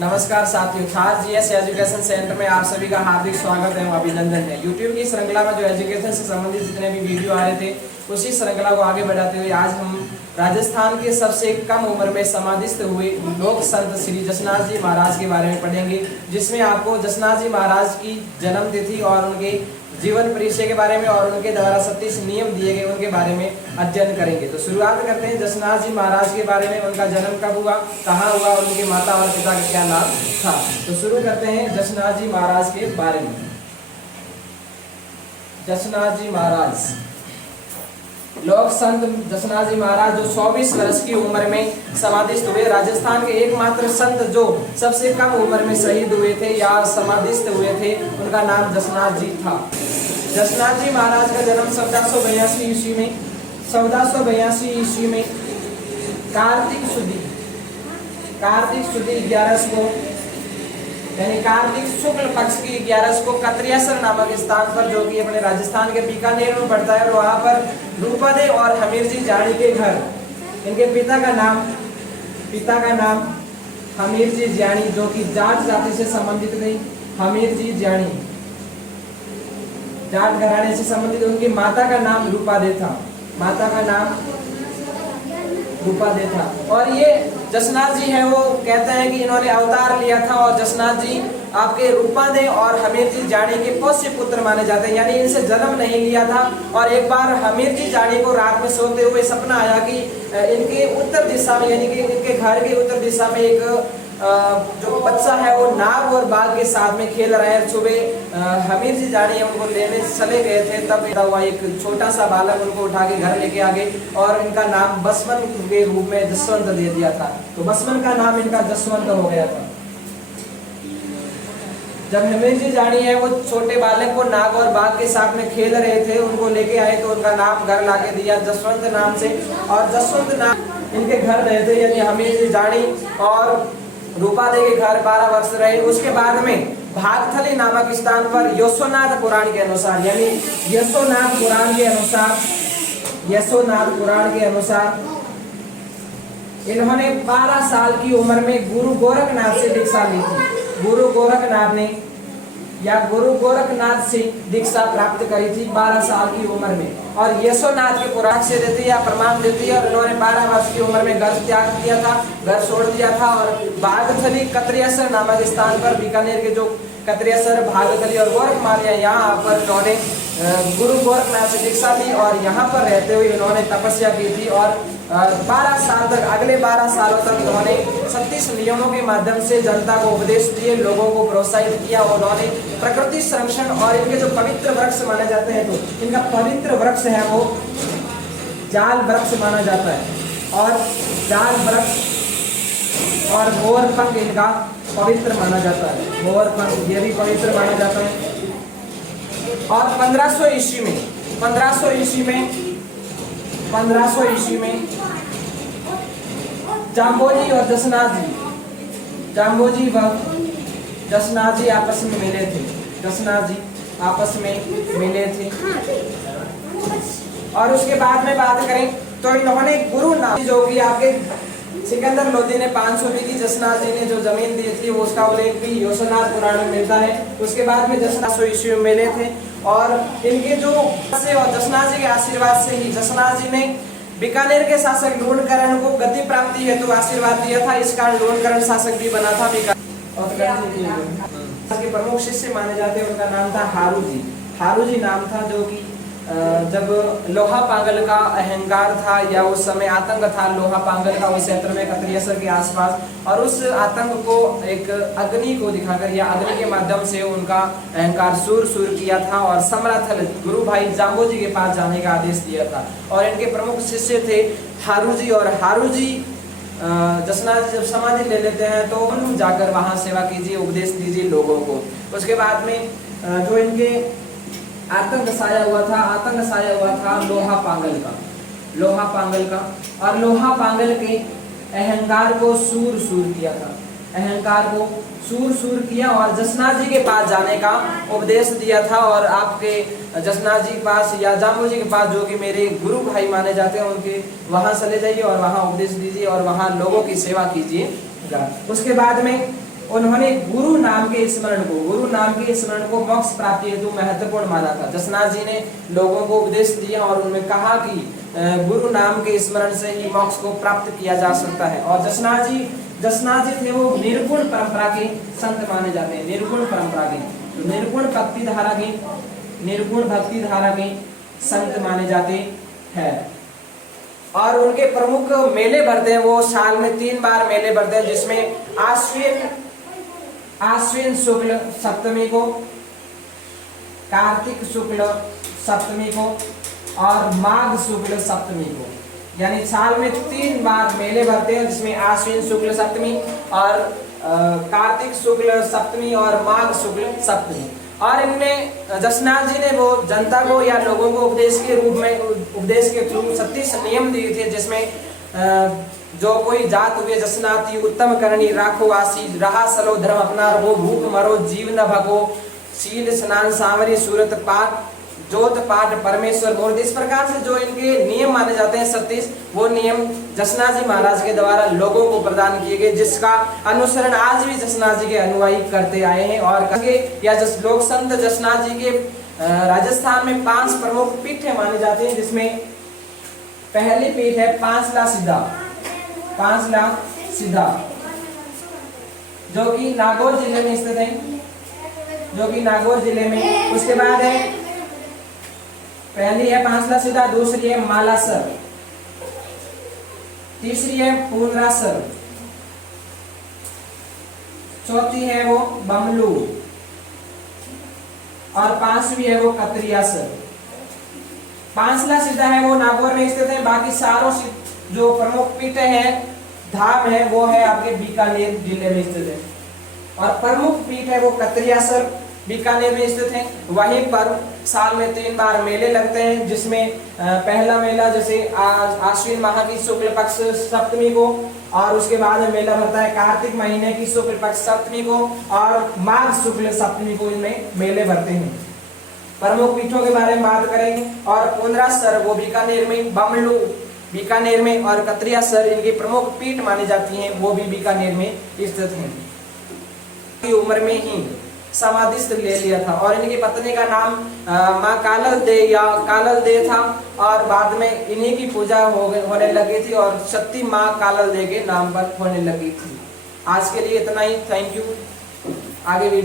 नमस्कार साथियों, Thar GS education centre में आप सभी का हार्दिक स्वागत है, अभिनंदन है। यूट्यूब की श्रृंखला में जो एजुकेशन से संबंधित जितने भी वीडियो आ रहे थे उसी श्रृंखला को आगे बढ़ाते हुए आज हम राजस्थान के सबसे कम उम्र में समाधिस्थ हुए लोक संत श्री जसनाथ जी महाराज के बारे में पढ़ेंगे, जिसमें आपको जसनाथ जी महाराज की जन्म तिथि और उनके जीवन परिचय के बारे में और उनके द्वारा 36 नियम दिए गए उनके बारे में अध्ययन करेंगे। तो शुरुआत करते हैं जसनाथ जी महाराज के बारे में। उनका जन्म कब हुआ, कहाँ हुआ और उनके माता और पिता का क्या नाम था। तो शुरू करते हैं जसनाथ जी महाराज के बारे में। जसनाथ जी महाराज लोक संत जसनाथ जी महाराज जो 24 वर्ष की उम्र में समाधिस्थ हुए, राजस्थान के एकमात्र संत जो सबसे कम उम्र में शहीद हुए थे या समाधिस्थ हुए थे, उनका नाम जसनाथ जी था। जसनाथ जी महाराज का जन्म 1482 ईस्वी में कार्तिक शुद्ध 11 को यानी कार्तिक शुक्ल पक्ष की 11 को कत्रियासर नामक स्थान पर, जो कि अपने राजस्थान के बीकानेर में पड़ता है, और वहां पर रूपादे और हमीर जी जानी के घर, इनके पिता का नाम हमीर जी जानी, जो कि जाट जाति से संबंधित नहीं, हमीर जी जानी जाट घराने से संबंधित। उनकी माता का नाम रूपादे था। और ये जसनाथ जी है, वो कहते हैं कि इन्होंने अवतार लिया था और जसनाथ जी आपके रूपादे और हमीर जी जानी के पोष्य पुत्र माने जाते हैं, यानी इनसे जन्म नहीं लिया था। और एक बार हमीर जी जानी को रात में सोते हुए सपना आया कि इनके उत्तर दिशा में, यानी कि इनके घर के उत्तर दिशा में एक जो बच्चा है वो नाग और बाघ के साथ में खेल रहा है। सुबह हमीर जी जानी उनको लेने चले गए थे, तब हुआ एक छोटा सा बालक उनको उठा के घर लेके आ गए और इनका नाम बसवन के रूप में जसवंत दे दिया था। तो बसवन का नाम इनका जसवंत हो गया था। जब हमीर जी जानी है वो छोटे बालक को नाग और बाघ के साथ में खेल रहे थे, उनको लेके आए तो उनका नाम घर लाके दिया जसवंत नाम से। और जसवंत नाम इनके घर रहे थे, यानी हमीर जी जानी और रूपादे के घर 12 वर्ष रहे। उसके बाद में भागथली नामक स्थान पर यशोनाथ पुराण के अनुसार, यानी यशोनाथ पुराण के अनुसार इन्होंने 12 साल की उम्र में गुरु गोरखनाथ से दीक्षा ली थी। गुरु गोरखनाथ से दीक्षा प्राप्त करी थी 12 साल की उम्र में। और यशोनाथ के पुराण से देती है, प्रमाण देती है। और इन्होंने 12 वर्ष की उम्र में घर त्याग किया था, घर छोड़ दिया था और भागथली कत्रियासर नामक स्थान पर, बीकानेर के जो कत्रियासर, भागथली और गोरखमालिया, यहाँ पर इन्होंने गुरु गोरखनाथ से दीक्षा ली और यहाँ पर रहते हुए इन्होंने तपस्या की थी। और 12 साल तक, अगले 12 सालों तक इन्होंने 36 नियमों के माध्यम से जनता को उपदेश दिए, लोगों को प्रोत्साहित किया। और उन्होंने प्रकृति संरक्षण और इनके जो पवित्र वृक्ष माने जाते हैं, तो इनका पवित्र वृक्ष है वो जाल वृक्ष माना जाता है। और जाल वृक्ष और मोरपंख इनका पवित्र माना जाता है। मोरपंख ये भी पवित्र माना जाता है। और 1500 ईस्वी में जाम्बोजी और जसनाथ जी आपस में मिले थे। और उसके बाद में बात करें तो इन्होंने गुरु नाम, जो कि आपके सिकंदर लोधी ने 500 दी थी, जसनाथ जी ने जो जमीन दी थी वो उसका उल्लेख भी यशोनाथ पुराण में मिलता है। उसके बाद में जसनाथ ईस्वी में मिले थे। और इनके जो और जसनाथ जी के आशीर्वाद से ही जसनाथ जी ने बीकानेर के शासक लूणकरण को गति प्राप्ति हेतु तो आशीर्वाद दिया था। इस कारण लूणकरण शासक भी बना था बीकानेर। और के प्रमुख शिष्य माने जाते हैं, उनका नाम था हारू जी नाम था, जो कि जब लोहा पांगल का अहंकार था या उस समय आतंक था लोहा पांगल का उस क्षेत्र में कत्रियासर के आसपास, और उस आतंक को एक अग्नि को दिखाकर या अग्नि के माध्यम से उनका अहंकार सूर किया था और समराथल गुरु भाई जाम्बोजी के पास जाने का आदेश दिया था। और इनके प्रमुख शिष्य थे हारू जी। और हारू जी जसनाथ जी जब समाधि ले लेते हैं तो जाकर वहां सेवा कीजिए, उपदेश दीजिए लोगों को। उसके बाद में जो इनके आतंक साया हुआ था लोहा पांगल का। और लोहा पांगल के अहंकार को सूर किया और जसनाथ जी के पास जाने का उपदेश दिया था। और आपके जसनाथ जी के पास या जाम्बू जी के पास, जो कि मेरे गुरु भाई माने जाते हैं, उनके वहां चले जाइए और वहां उपदेश दीजिए और वहां लोगों की सेवा कीजिएगा। उसके बाद में उन्होंने गुरु नाम के स्मरण को मोक्ष प्राप्ति हेतु महत्वपूर्ण माना था। जसनाथ जी ने लोगों को उपदेश दिया और उन्होंने कहा कि गुरु नाम के स्मरण से ही मोक्ष को प्राप्त किया जा सकता है। और जसनाथ जी थे वो निर्गुण परंपरा के संत माने जाते हैं। निर्गुण परंपरा के, तो निर्गुण भक्ति धारा के संत माने जाते हैं। और उनके प्रमुख मेले भरते हैं, वो साल में 3 बार मेले भरते हैं, जिसमें आश्विन शुक्ल सप्तमी को, कार्तिक शुक्ल सप्तमी को और माघ शुक्ल सप्तमी को। यानी साल में 3 बार मेले भरते हैं, जिसमें आश्विन शुक्ल सप्तमी और कार्तिक शुक्ल सप्तमी और माघ शुक्ल सप्तमी। और इनमें जसनाथ जी ने वो जनता को या लोगों को उपदेश के थ्रू 36 नियम दिए थे, जिसमें जो कोई जात हुए जसनाती उत्तम करनी राखो आसी, रहा सलो धर्म अपना, वो भूख मरो जीव न भगो, शील स्नान सांवरी सूरत पाठ, जोत पाठ परमेश्वर मूर्ति। इस प्रकार से जो इनके नियम माने जाते हैं 36, वो नियम जसनाथ जी महाराज के द्वारा लोगों को प्रदान किए गए, जिसका अनुसरण आज भी जसनाथ जी के अनुयायी करते आए हैं। और लोक संत जसनाथ जी के राजस्थान में 5 प्रमुख पीठें माने जाते हैं, जिसमें पहली पीठ है पांचला सिद्धा, जो कि नागौर जिले में स्थित है, उसके बाद है पहली है पांचला सिद्धा, दूसरी है मालासर, तीसरी है पूर्णासर, चौथी है वो बमलू और 5वीं है वो कतरियासर। पांचला सिद्धा है वो नागौर में स्थित है। बाकी सारों जो प्रमुख पीठ है, धाम है, वो है आपके बीकानेर जिले में स्थित है। और प्रमुख पीठ है वो कतरियासर, बीकानेर में स्थित है। वहीं पर साल में 3 बार मेले लगते हैं, जिसमें पहला मेला जैसे आश्विन माह की शुक्ल पक्ष सप्तमी को, और उसके बाद में मेला भरता है कार्तिक महीने की शुक्ल पक्ष सप्तमी को, और माघ शुक्ल सप्तमी को इनमें मेले भरते हैं। प्रमुख पीठों के बारे में बात करेंगे। और पूर्णासर वो बीकानेर में, बमलू बीकानेर में और कतरियासर इनकी प्रमुख पीठ मानी जाती हैं, वो भी बीकानेर में स्थित हैं। की उम्र में ही समाधिस्थ ले लिया था और इनकी पत्नी का नाम माँ कालल दे था, और बाद में इन्हीं की पूजा होने लगी थी और शक्ति माँ कालल दे के नाम पर होने लगी थी। आज के लिए इतना ही, थैंक यू। आगे वीडियो